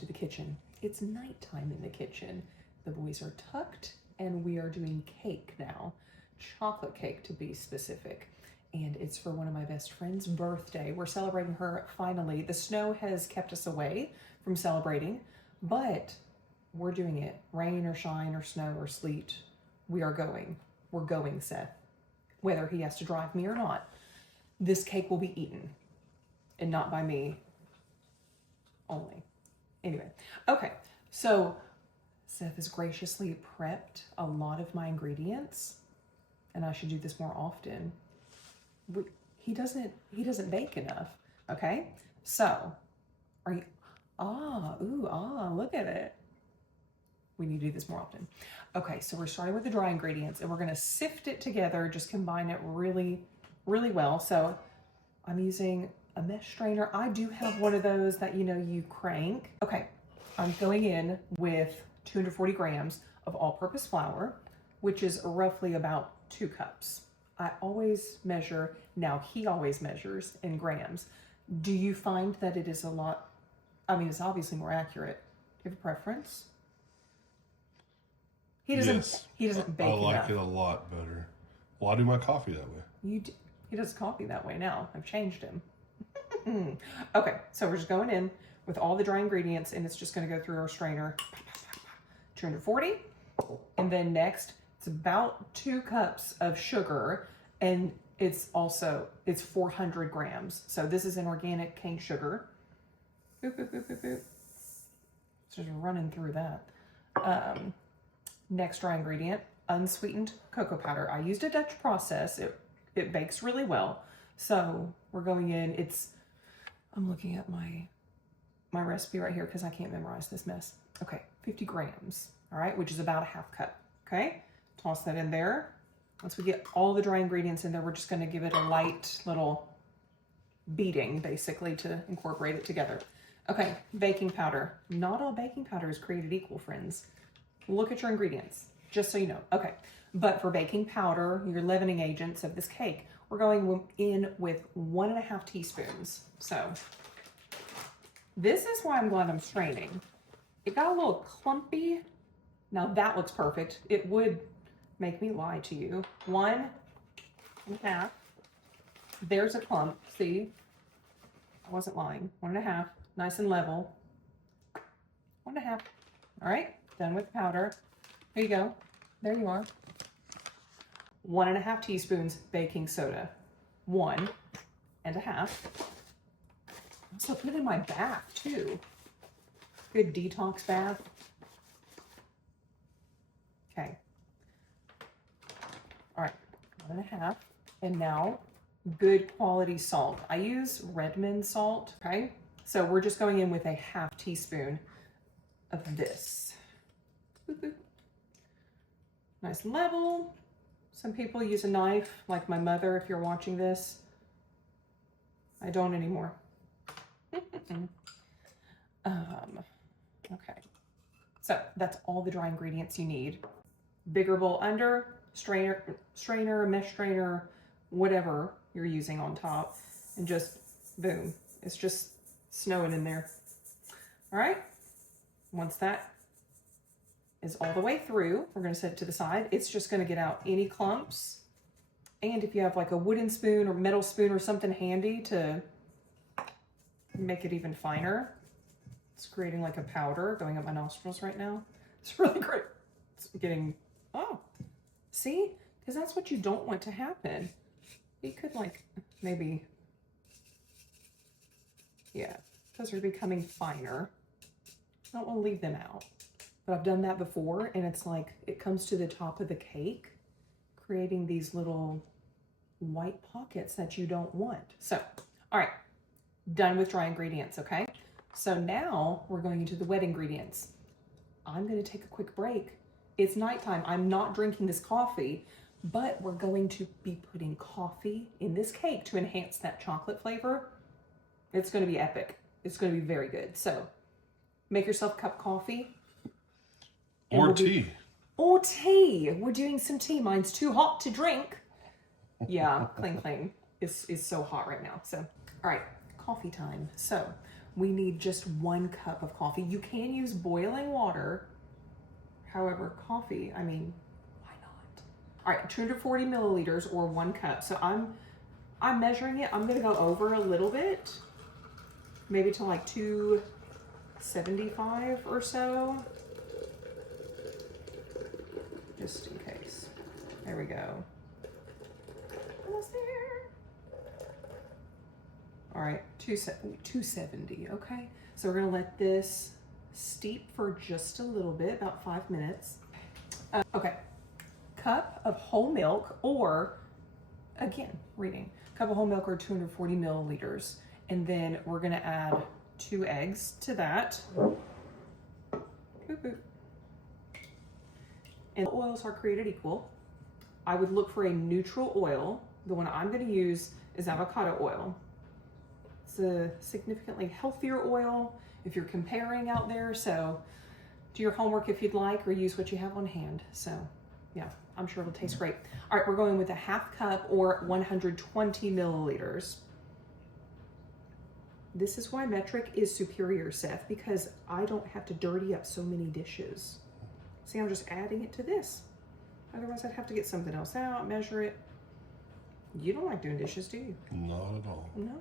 into the kitchen. It's nighttime in the kitchen. The boys are tucked and we are doing cake now. Chocolate cake to be specific. And it's for one of my best friend's birthday. We're celebrating her finally. The snow has kept us away from celebrating, but we're doing it. Rain or shine or snow or sleet, we are going. We're going, Seth. Whether he has to drive me or not, this cake will be eaten. And not by me only. Anyway, okay. So Seth has graciously prepped a lot of my ingredients, and I should do this more often. He doesn't bake enough. Okay, so are you? Look at it. We need to do this more often. Okay, so we're starting with the dry ingredients, and we're gonna sift it together. Just combine it really, really well. So I'm using a mesh strainer. I do have one of those that you crank. Okay, I'm going in with 240 grams of all-purpose flour, which is roughly about 2 cups. I always measure, now he always measures in grams. Do you find that it is a lot? I mean, it's obviously more accurate. Do you have a preference? He doesn't bake enough. I like it a lot better. Well, I do my coffee that way. He does coffee that way now. I've changed him. Okay, so we're just going in with all the dry ingredients, and it's just going to go through our strainer. 240, and then next it's about 2 cups of sugar, and it's 400 grams. So this is an organic cane sugar. Boop, boop, boop, boop, boop. Just running through that. Next dry ingredient, unsweetened cocoa powder. I used a Dutch process. It bakes really well. So we're going in. I'm looking at my recipe right here because I can't memorize this mess. Okay, 50 grams. All right, which is about a 1/2 cup. Okay, toss that in there. Once we get all the dry ingredients in there, we're just going to give it a light little beating, basically, to incorporate it together. Okay, baking powder. Not all baking powder is created equal, friends. Look at your ingredients, just so you know. Okay, but for baking powder, your leavening agents of this cake, we're going in with 1.5 teaspoons. So this is why I'm glad I'm straining. It got a little clumpy. Now that looks perfect. It would make me lie to you. 1.5. There's a clump. See? I wasn't lying. 1.5. Nice and level. 1.5. All right. Done with the powder. Here you go. There you are. 1.5 teaspoons baking soda. 1.5. Also put it in my bath too. Good detox bath. Okay. All right. 1.5. And now good quality salt. I use Redmond salt. Okay. So we're just going in with a 1/2 teaspoon of this. Boop, boop. Nice and level. Some people use a knife, like my mother, if you're watching this. I don't anymore. Okay. So that's all the dry ingredients you need. Bigger bowl under, strainer, mesh strainer, whatever you're using on top, and just boom. It's just snowing in there. All right. Once that is all the way through, we're going to set it to the side. It's just going to get out any clumps. And if you have like a wooden spoon or metal spoon or something handy to make it even finer. It's creating like a powder going up my nostrils right now. It's really great. It's getting, see? Because that's what you don't want to happen. You could like maybe, yeah, those are becoming finer. I don't want to leave them out. But I've done that before, and it's like it comes to the top of the cake, creating these little white pockets that you don't want. So, all right, done with dry ingredients, okay? So now we're going into the wet ingredients. I'm going to take a quick break. It's nighttime. I'm not drinking this coffee, but we're going to be putting coffee in this cake to enhance that chocolate flavor. It's going to be epic. It's going to be very good. So make yourself a cup of coffee. Or tea. Or tea. We're doing some tea. Mine's too hot to drink. Yeah, cling cling is so hot right now. So, all right, coffee time. So we need just 1 cup of coffee. You can use boiling water. However, coffee, I mean, why not? All right, 240 milliliters or 1 cup. So I'm measuring it. I'm gonna go over a little bit, maybe to like 275 or so, just in case. There we go. Almost there. All right, 270, okay? So we're gonna let this steep for just a little bit, about 5 minutes. Okay, cup of whole milk, or again, cup of whole milk or 240 milliliters. And then we're gonna add 2 eggs to that. And oils are created equal. I would look for a neutral oil. The one I'm gonna use is avocado oil. It's a significantly healthier oil if you're comparing out there. So do your homework if you'd like, or use what you have on hand. So yeah, I'm sure it'll taste great. All right, we're going with a 1/2 cup or 120 milliliters. This is why metric is superior, Seth, because I don't have to dirty up so many dishes. See, I'm just adding it to this. Otherwise, I'd have to get something else out, measure it. You don't like doing dishes, do you? Not at all. No.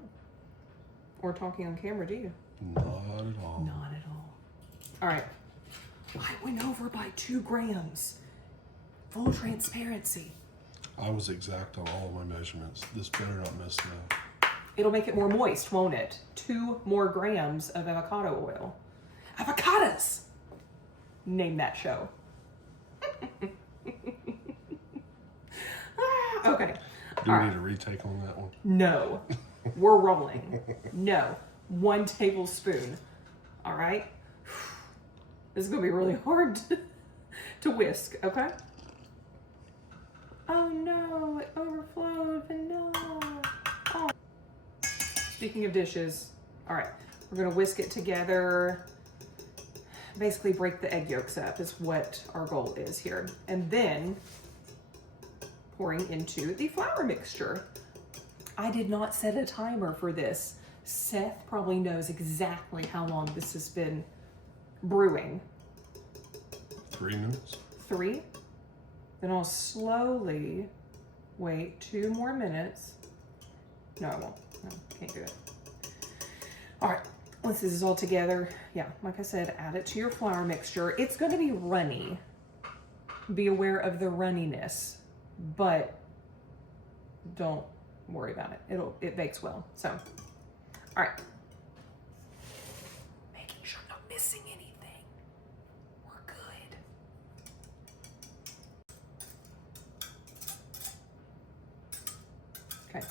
Or talking on camera, do you? Not at all. Not at all. All right. I went over by 2 grams. Full transparency. I was exact on all of my measurements. This better not mess it up. It'll make it more moist, won't it? 2 more grams of avocado oil. Avocados! Name that show. Okay. Do we need a retake on that one? No. We're rolling. No. 1 tablespoon. All right? This is going to be really hard to whisk, okay? Oh no, it overflowed. No. Oh. Speaking of dishes, all right, we're going to whisk it together. Basically break the egg yolks up is what our goal is here. And then pouring into the flour mixture. I did not set a timer for this. Seth probably knows exactly how long this has been brewing. 3 minutes. 3. Then I'll slowly wait 2 more minutes. No, I won't. No, can't do it. All right, once this is all together, yeah, like I said, add it to your flour mixture. It's going to be runny. Be aware of the runniness, but don't worry about it. It bakes well. So, all right. Making sure I'm not missing anything. We're good. Okay.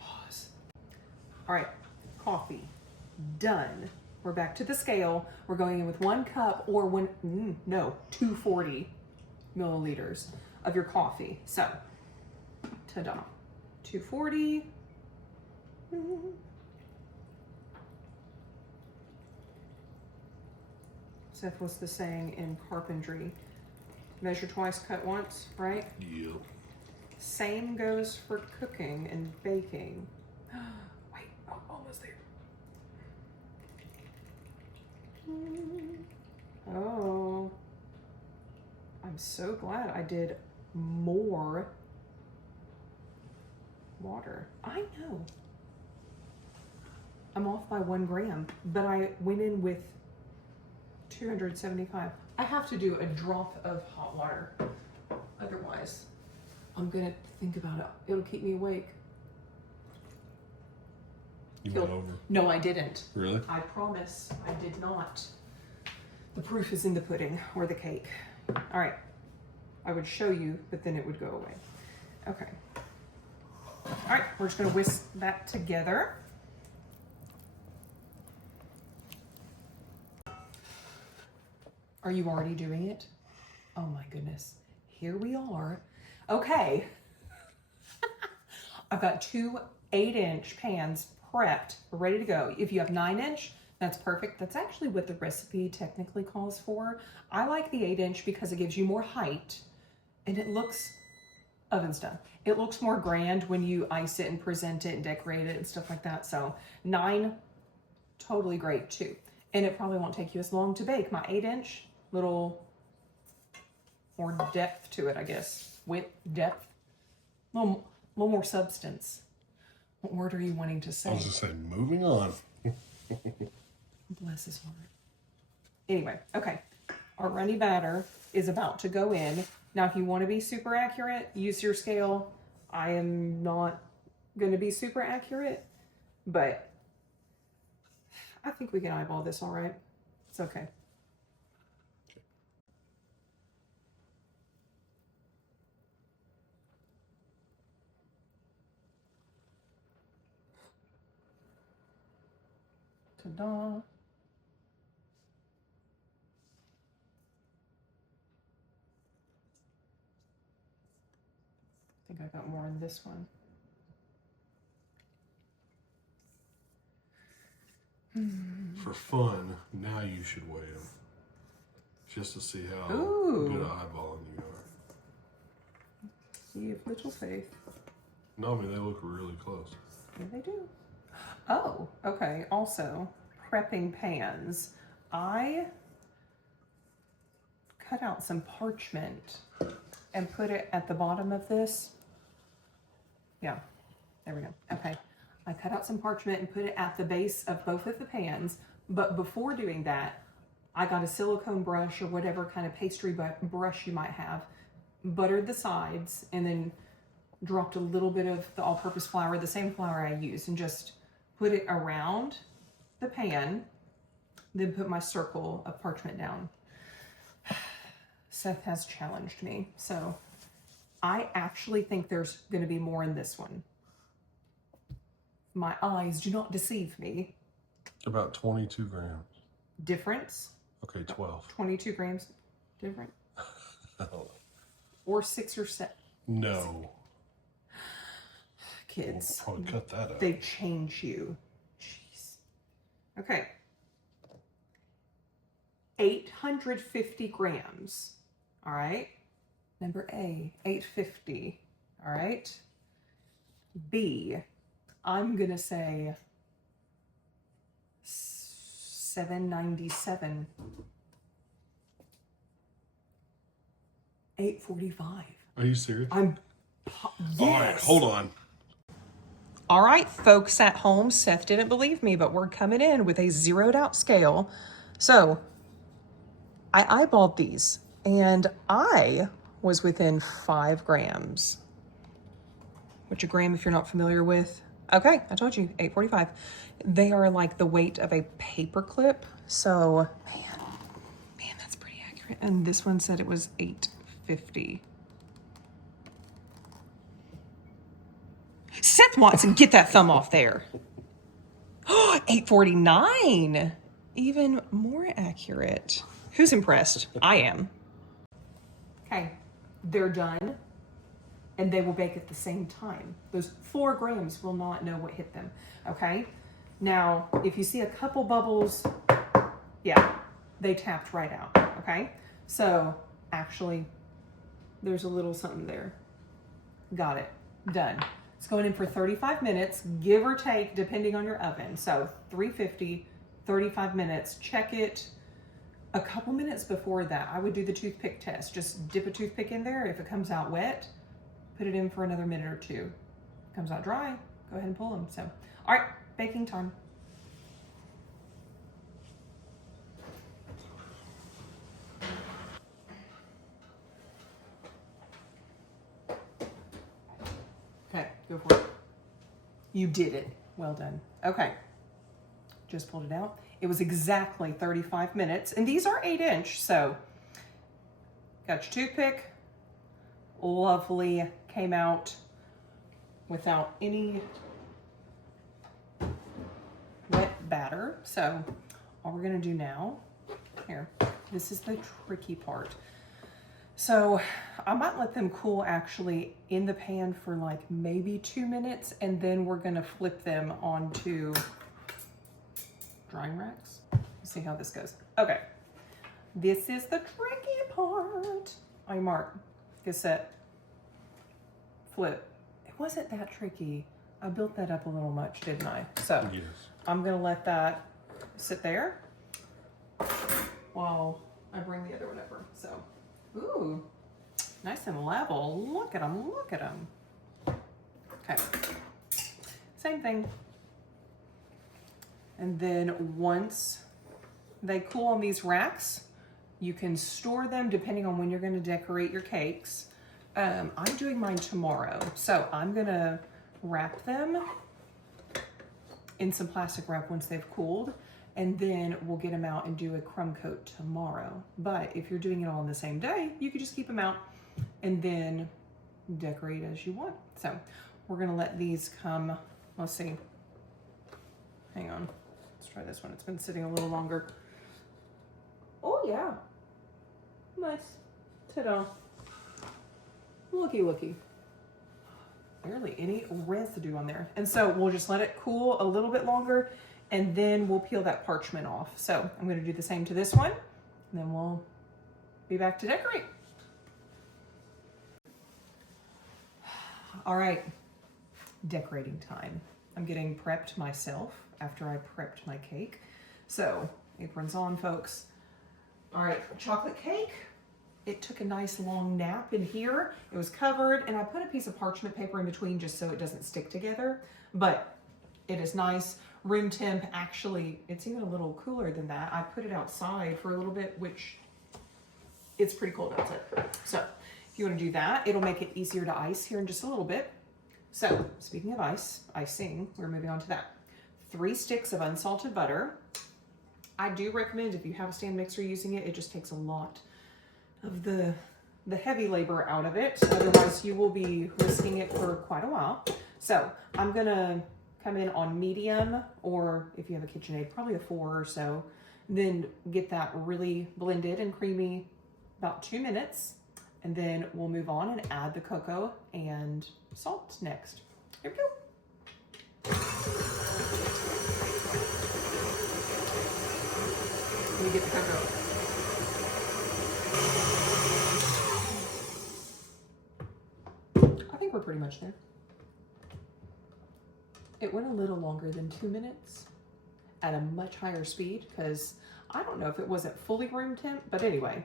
Pause. All right, coffee, done. We're back to the scale. We're going in with 1 cup or 240 milliliters of your coffee. So, ta-da, 240. Seth, what's the saying in carpentry? Measure twice, cut once, right? Yep. Same goes for cooking and baking. Wait, oh, almost there. Oh, I'm so glad I did more water. I know. I'm off by 1 gram, but I went in with 275. I have to do a drop of hot water. Otherwise, I'm gonna think about it. It'll keep me awake. You went over. No, I didn't. Really? I promise I did not. The proof is in the pudding or the cake. All right. I would show you, but then it would go away. Okay. All right, we're just gonna whisk that together. Are you already doing it? Oh my goodness. Here we are. Okay. I've got 2 8-inch pans prepped, ready to go. If you have 9-inch, that's perfect. That's actually what the recipe technically calls for. I like the 8-inch because it gives you more height and it looks Oven's done. It looks more grand when you ice it and present it and decorate it and stuff like that. So 9, totally great too. And it probably won't take you as long to bake. My 8-inch, little more depth to it, I guess. Width, depth, little more substance. What word are you wanting to say? I was just saying, moving on. Bless his heart. Anyway, okay. Our runny batter is about to go in. Now, if you want to be super accurate, use your scale. I am not going to be super accurate, but I think we can eyeball this all right. It's okay. Ta-da. I think I got more in this one. For fun, now you should weigh them. Just to see how Ooh. good eyeballing you are. See if little faith. No, I mean, they look really close. Yeah, they do. Oh, okay. Also, prepping pans. I cut out some parchment and put it at the bottom of this. Yeah, there we go. Okay. I cut out some parchment and put it at the base of both of the pans. But before doing that, I got a silicone brush or whatever kind of pastry brush you might have, buttered the sides, and then dropped a little bit of the all-purpose flour, the same flour I used, and just put it around the pan, then put my circle of parchment down. Seth has challenged me, so I actually think there's going to be more in this one. My eyes do not deceive me. About 22 grams. Difference? Okay, 12. 22 grams different? I don't know. Or 6 or 7? No. Kids. We'll probably cut that out. They change you. Jeez. Okay. 850 grams. All right. Number A, 850. All right. B, I'm going to say 797. 845. Are you serious? Yes. All right, hold on. All right, folks at home, Seth didn't believe me, but we're coming in with a zeroed out scale. So I eyeballed these and I was within 5 grams. Which a gram, if you're not familiar with. Okay, I told you, 845. They are like the weight of a paper clip. So, man, that's pretty accurate. And this one said it was 850. Seth Watson, get that thumb off there. 849. Even more accurate. Who's impressed? I am. Okay, they're done. And they will bake at the same time. Those 4 grams will not know what hit them. Okay? Now, if you see a couple bubbles, yeah, they tapped right out. Okay? So, actually, there's a little something there. Got it. Done. It's going in for 35 minutes, give or take, depending on your oven. So 350, 35 minutes. Check it a couple minutes before that. I would do the toothpick test. Just dip a toothpick in there. If it comes out wet, put it in for another minute or 2. Comes out dry, go ahead and pull them. So, all right, baking time. Okay, go for it. You did it. Well done. Okay. Just pulled it out. It was exactly 35 minutes. And these are 8-inch, so got your toothpick. Lovely. Came out without any wet batter. So all we're going to do now, here, this is the tricky part. So I might let them cool actually in the pan for like maybe 2 minutes, and then we're gonna flip them onto drying racks. Let's see how this goes. Okay, this is the tricky part. All right, Mark, get set. flip. It wasn't that tricky. I built that up a little much, didn't I? So Yes. I'm gonna let that sit there while I bring the other one over. So, ooh, nice and level. Look at them, look at them. Okay, same thing. And then once they cool on these racks, you can store them depending on when you're gonna decorate your cakes. I'm doing mine tomorrow, so I'm gonna wrap them in some plastic wrap once they've cooled, and then we'll get them out and do a crumb coat tomorrow. But if you're doing it all on the same day, you could just keep them out and then decorate as you want. So we're gonna let these come, let's see. Hang on, let's try this one. It's been sitting a little longer. Oh yeah, nice, ta-da. Looky, looky. Barely any residue on there. And so we'll just let it cool a little bit longer and then we'll peel that parchment off. So I'm gonna do the same to this one and then we'll be back to decorate. All right, decorating time. I'm getting prepped myself after I prepped my cake. So aprons on, folks. All right, chocolate cake. It took a nice long nap in here. It was covered and I put a piece of parchment paper in between just so it doesn't stick together, but it is nice. Room temp, actually, it's even a little cooler than that. I put it outside for a little bit, which it's pretty cold outside. So if you wanna do that, it'll make it easier to ice here in just a little bit. So speaking of icing, we're moving on to that. 3 sticks of unsalted butter. I do recommend if you have a stand mixer using it, it just takes a lot of the heavy labor out of it. Otherwise you will be whisking it for quite a while. So I'm gonna come in on medium, or if you have a KitchenAid, probably a 4 or so. Then get that really blended and creamy about 2 minutes. And then we'll move on and add the cocoa and salt next. Here we go. Let me get the cocoa. I think we're pretty much there. It went a little longer than 2 minutes at a much higher speed because I don't know if it wasn't fully room temp, but anyway,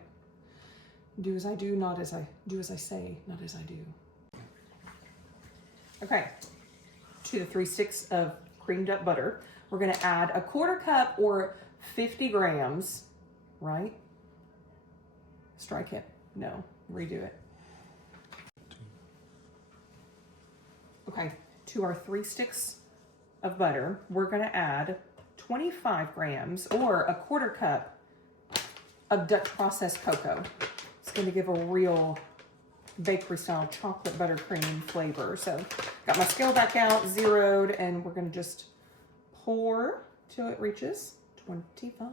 do as I do, not as I do as I say, not as I do. Okay, to the 3 sticks of creamed up butter, we're gonna add a 1/4 cup or 50 grams, right? Strike it, no, redo it. Okay, to our 3 sticks of butter, we're gonna add 25 grams or a 1/4 cup of Dutch processed cocoa. It's gonna give a real bakery style chocolate buttercream flavor. So got my scale back out, zeroed, and we're gonna just pour till it reaches 25.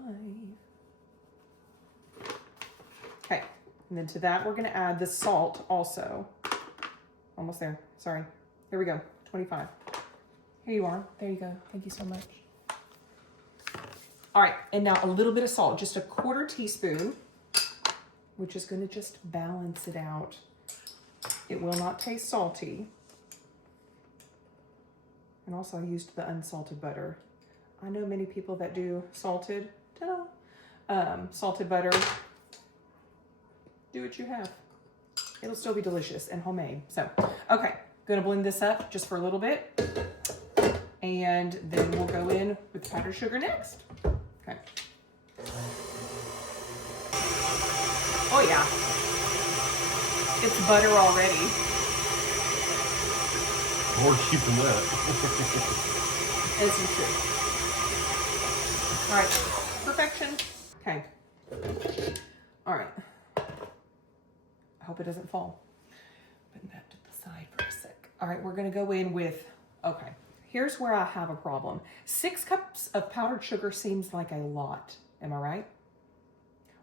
Okay, and then to that, we're gonna add the salt also. Almost there, sorry. Here we go, 25. Here you are, there you go, thank you so much. All right, and now a little bit of salt, just a 1/4 teaspoon, which is gonna just balance it out. It will not taste salty. And also I used the unsalted butter. I know many people that do salted, salted butter. Do what you have. It'll still be delicious and homemade. So, okay, gonna blend this up just for a little bit. And then we'll go in with powdered sugar next. Okay. Oh yeah. It's butter already. Or keeping that. As you should. All right, perfection. Okay. All right. I hope it doesn't fall. Putting that to the side for a sec. All right, we're gonna go in with, okay, here's where I have a problem. 6 cups of powdered sugar seems like a lot, am I right?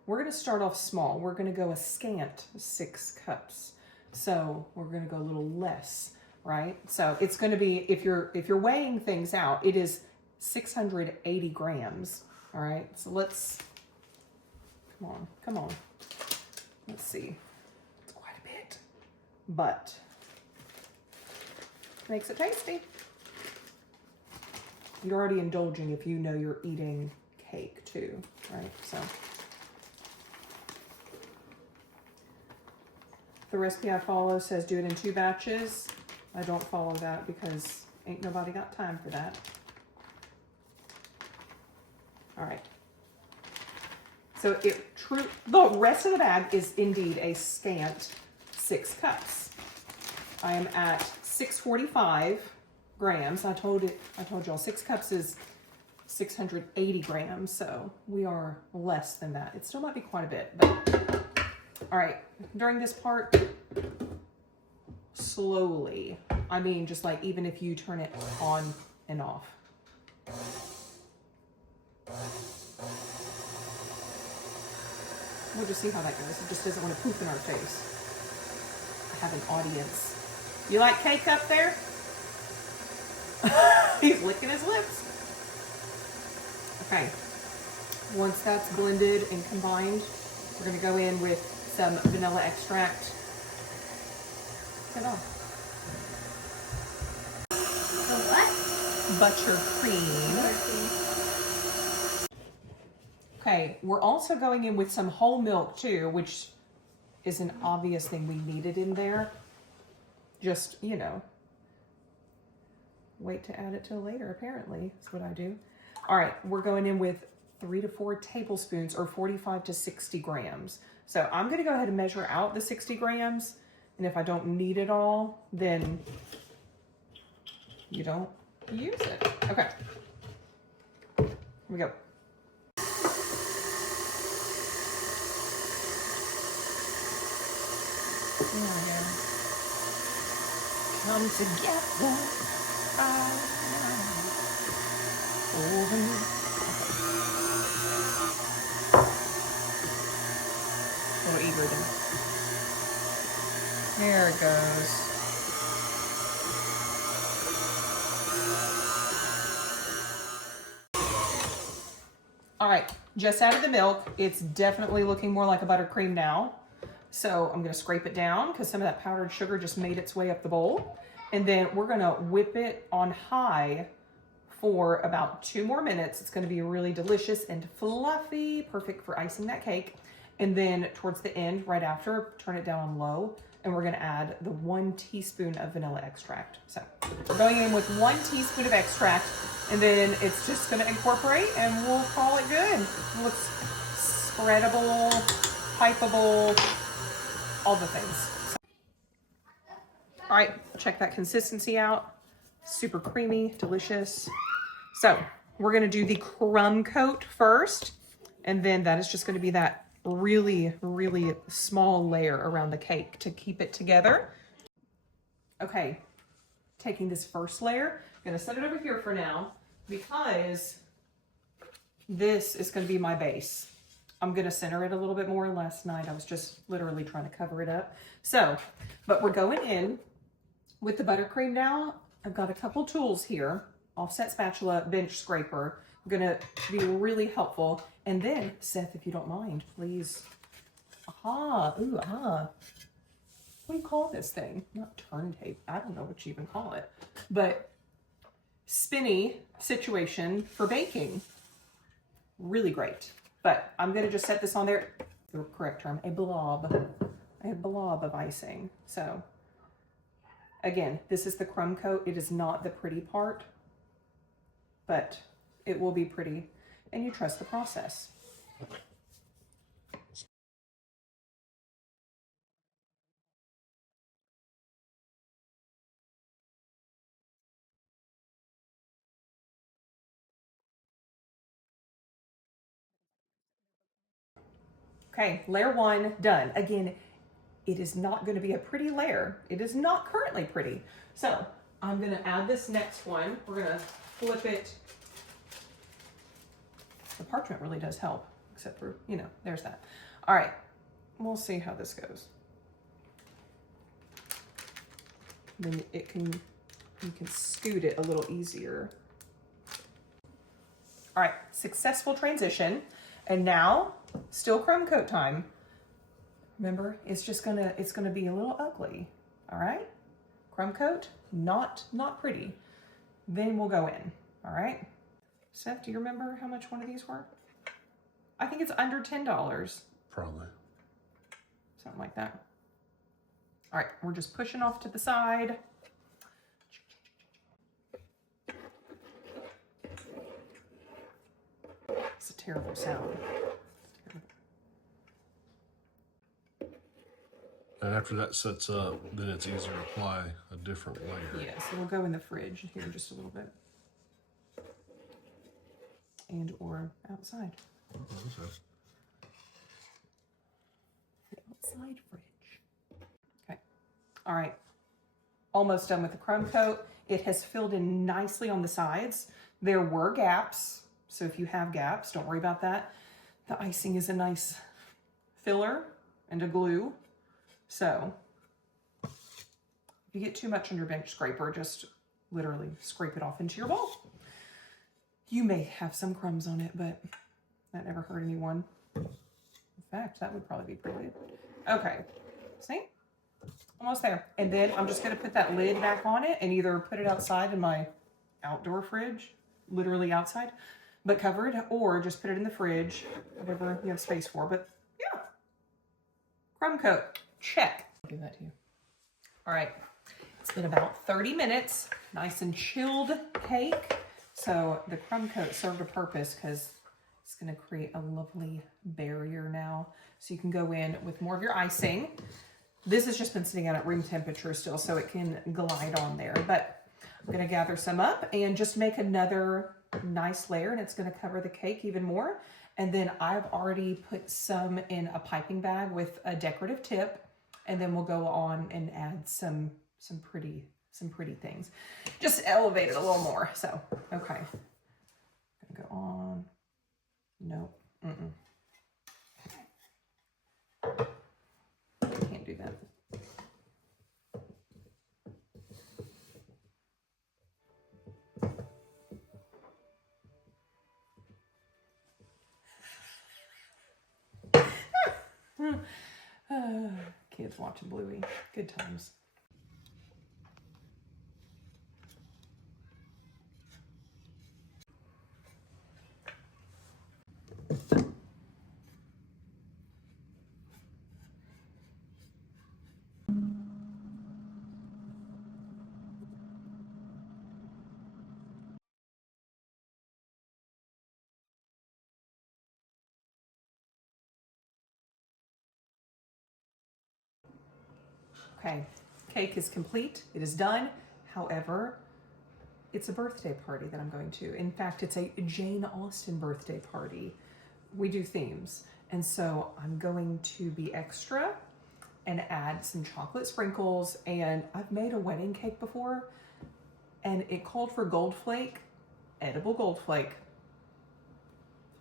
We're gonna start off small. We're gonna go a scant 6 cups. So we're gonna go a little less, right? So it's gonna be, if you're weighing things out, it is 680 grams, all right? So let's, come on. Let's see, it's quite a bit, but makes it tasty. You're already indulging if you know you're eating cake too, right? So the recipe I follow says do it in 2 batches. I don't follow that because ain't nobody got time for that. All right. So the rest of the bag is indeed a scant 6 cups. I am at 645 grams. I told y'all 6 cups is 680 grams, so we are less than that. It still might be quite a bit, but all right. During this part, slowly. I mean, just like even if you turn it on and off. We'll just see how that goes. It just doesn't want to poop in our face. I have an audience. You like cake up there? He's licking his lips. Okay. Once that's blended and combined, we're going to go in with some vanilla extract. Get on. What? Buttercream. Okay, we're also going in with some whole milk too, which is an obvious thing we needed in there. Just, you know, wait to add it till later, apparently. That's what I do. All right, we're going in with 3 to 4 tablespoons or 45 to 60 grams. So I'm going to go ahead and measure out the 60 grams. And if I don't need it all, then you don't use it. Okay. Here we go. Come together. A little eager then. There it goes. All right, just added the milk. It's definitely looking more like a buttercream now. So I'm gonna scrape it down because some of that powdered sugar just made its way up the bowl. And then we're gonna whip it on high for about 2 more minutes. It's gonna be really delicious and fluffy, perfect for icing that cake. And then towards the end, right after, turn it down on low, and we're gonna add the 1 teaspoon of vanilla extract. So we're going in with 1 teaspoon of extract, and then it's just gonna incorporate and we'll call it good. It looks spreadable, pipeable, all the things. All right, check that consistency out. Super creamy, delicious. So we're gonna do the crumb coat first, and then that is just gonna be that really, really small layer around the cake to keep it together. Okay, taking this first layer, I'm gonna set it over here for now because this is gonna be my base. I'm gonna center it a little bit more. Last night I was just literally trying to cover it up. So, but we're going in with the buttercream now. I've got a couple tools here. Offset spatula, bench scraper. Gonna be really helpful. And then, Seth, if you don't mind, please. What do you call this thing? Not turntable. I don't know what you even call it. But spinny situation for baking. Really great. But I'm gonna just set this on there, the correct term, a blob of icing. So again, this is the crumb coat. It is not the pretty part, but it will be pretty, and you trust the process. Okay, layer 1 done. Again, it is not going to be a pretty layer. It is not currently pretty. So I'm going to add this next one. We're going to flip it. The parchment really does help, except for, you know, there's that. All right, we'll see how this goes. Then you can scoot it a little easier. All right, successful transition. And now, still crumb coat time. Remember, it's gonna be a little ugly. All right, crumb coat, not pretty. Then we'll go in, all right? Seth, do you remember how much one of these were? I think it's under $10. Probably. Something like that. All right, we're just pushing off to the side. It's a terrible sound. And after that sets up, then it's easier to apply a different layer. Yeah, so we'll go in the fridge here in just a little bit. And or outside. Okay. Outside fridge. Okay. All right. Almost done with the crumb coat. It has filled in nicely on the sides. There were gaps, so if you have gaps, don't worry about that. The icing is a nice filler and a glue. So if you get too much on your bench scraper, just literally scrape it off into your bowl. You may have some crumbs on it, but that never hurt anyone. In fact, that would probably be pretty good. Okay, see? Almost there. And then I'm just gonna put that lid back on it and either put it outside in my outdoor fridge, literally outside, but covered, or just put it in the fridge, whatever you have space for. But yeah, crumb coat, check. I'll give that to you. All right, it's been about 30 minutes, nice and chilled cake. So the crumb coat served a purpose because it's gonna create a lovely barrier now. So you can go in with more of your icing. This has just been sitting out at room temperature still, so it can glide on there. But I'm gonna gather some up and just make another nice layer, and it's gonna cover the cake even more. And then I've already put some in a piping bag with a decorative tip, and then we'll go on and add some pretty things. Just elevate it a little more. So, okay. Gonna go on. Nope. Can't do that. Kids watching Bluey. Good times. Okay, cake is complete. It is done. However, it's a birthday party that I'm going to. In fact, it's a Jane Austen birthday party. We do themes. And so I'm going to be extra and add some chocolate sprinkles. And I've made a wedding cake before, and it called for gold flake, edible gold flake.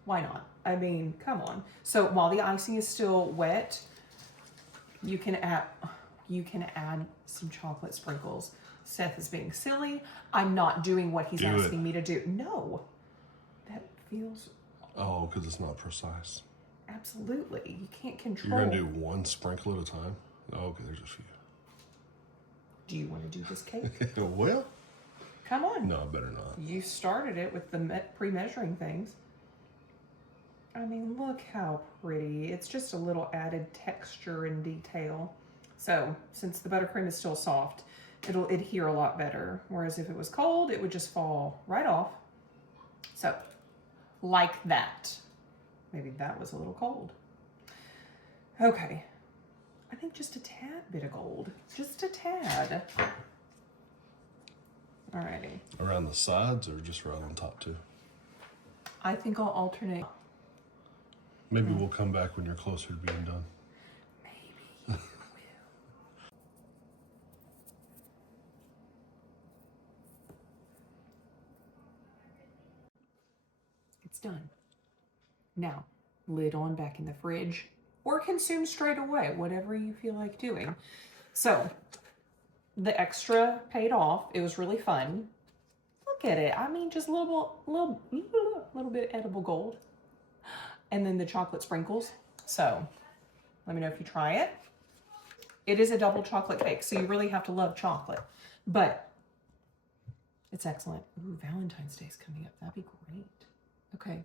Why not? I mean, come on. So while the icing is still wet, you can add some chocolate sprinkles. Seth is being silly. I'm not doing what he's asking me to do. No, that feels... Oh, because it's not precise. Absolutely. You can't control... You're going to do one sprinkle at a time? Oh, okay, there's a few. Do you want to do this cake? Well... Come on. No, better not. You started it with the pre-measuring things. I mean, look how pretty. It's just a little added texture and detail. So, since the buttercream is still soft, it'll adhere a lot better. Whereas if it was cold, it would just fall right off. So, like that. Maybe that was a little cold. Okay. I think just a tad bit of gold. Just a tad. Alrighty. Around the sides or just right on top too? I think I'll alternate. Maybe we'll come back when you're closer to being done. Maybe. It's done. Now, lid on back in the fridge or consume straight away, whatever you feel like doing. So, the extra paid off. It was really fun. Look at it. I mean, just a little bit edible gold. And then the chocolate sprinkles. So, let me know if you try it. It is a double chocolate cake, so you really have to love chocolate. But It's excellent. Ooh, Valentine's Day is coming up. That'd be great. Okay.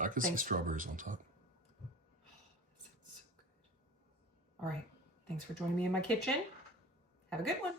I could see Thanks. strawberries on top. That sounds so good. All right. Thanks for joining me in my kitchen. Have a good one.